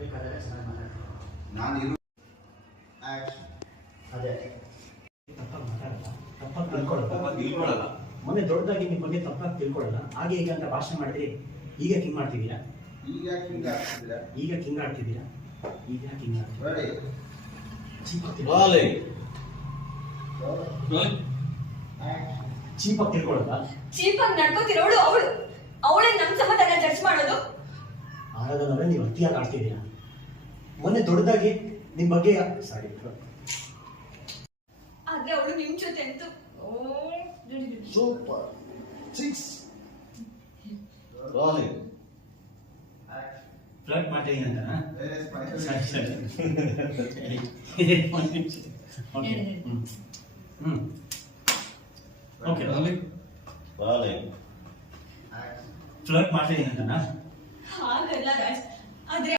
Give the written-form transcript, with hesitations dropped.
ಬೇಕಾದಾಗ ಚೆನ್ನಾಗಿ ಮಾತಾಡ್ತೀನಿ. ನಾನು ಅದೇ ತಪ್ಪಾಗಿ ಮಾತಾಡಲ್ಲ, ತಪ್ಪಾಗಿ ತಿಳ್ಕೊಳ್ಳಲ್ಲ. ಮೊನ್ನೆ ದೊಡ್ಡದಾಗಿ ನಿಮ್ಮ ಬಗ್ಗೆ ತಪ್ಪಾಗಿ ತಿಳ್ಕೊಳ್ಳಲ್ಲ. ಹಾಗೆ ಈಗ ಅಂತ ಭಾಷಣ ಮಾಡಿದ್ರಿ, ಈಗ ಕಿಂಗ್ ಮಾಡ್ತಿದ್ದೀರಾ, ಈಗ ಕಿಂಗ್ ಆಡ್ತಿದ್ದೀರಾ, ಈಗ ಕಿಂಗ್ ಆಡ್ತಿದ್ದೀರಾ. ಚೀಪಾಗಿ ತಿಳ್ಕೊಳ್ಳಲ್ಲ. ಚೀಪಾಗಿ ನಡ್ಕೋತಿರೋಳು ಅವಳೇ ನಮ್ಮ ಸಂಬಂಧನ ಜಡ್ಜ್ ಮಾಡೋದು. ಆಡೋದಂದ್ರೆ ನೀವು ಅತಿಯಾಗಿ ಆಡ್ತಿದ್ದೀರಾ. ಮೊನ್ನೆ ದೊಡ್ಡದಾಗಿ ನಿಮ್ಮ ಬಗ್ಗೆ ಸಾರಿ, ಆದ್ರೆ ಅವಳು ನಿಮ್ ಜೊತೆ ಅಂತೂ ಸೂಪರ್ 6 ಫ್ಲರ್ಟ್ ಮಾಡ್ತಿದ್ದೀನಿ ಅಂತ. ಸರಿ ಓಕೆ ಫ್ಲರ್ಟ್ ಮಾಡ್ತಿದ್ದೀನಿ ಅಂತ ಹಾಗಲ್ಲ ರಾಜ್. ಆದ್ರೆ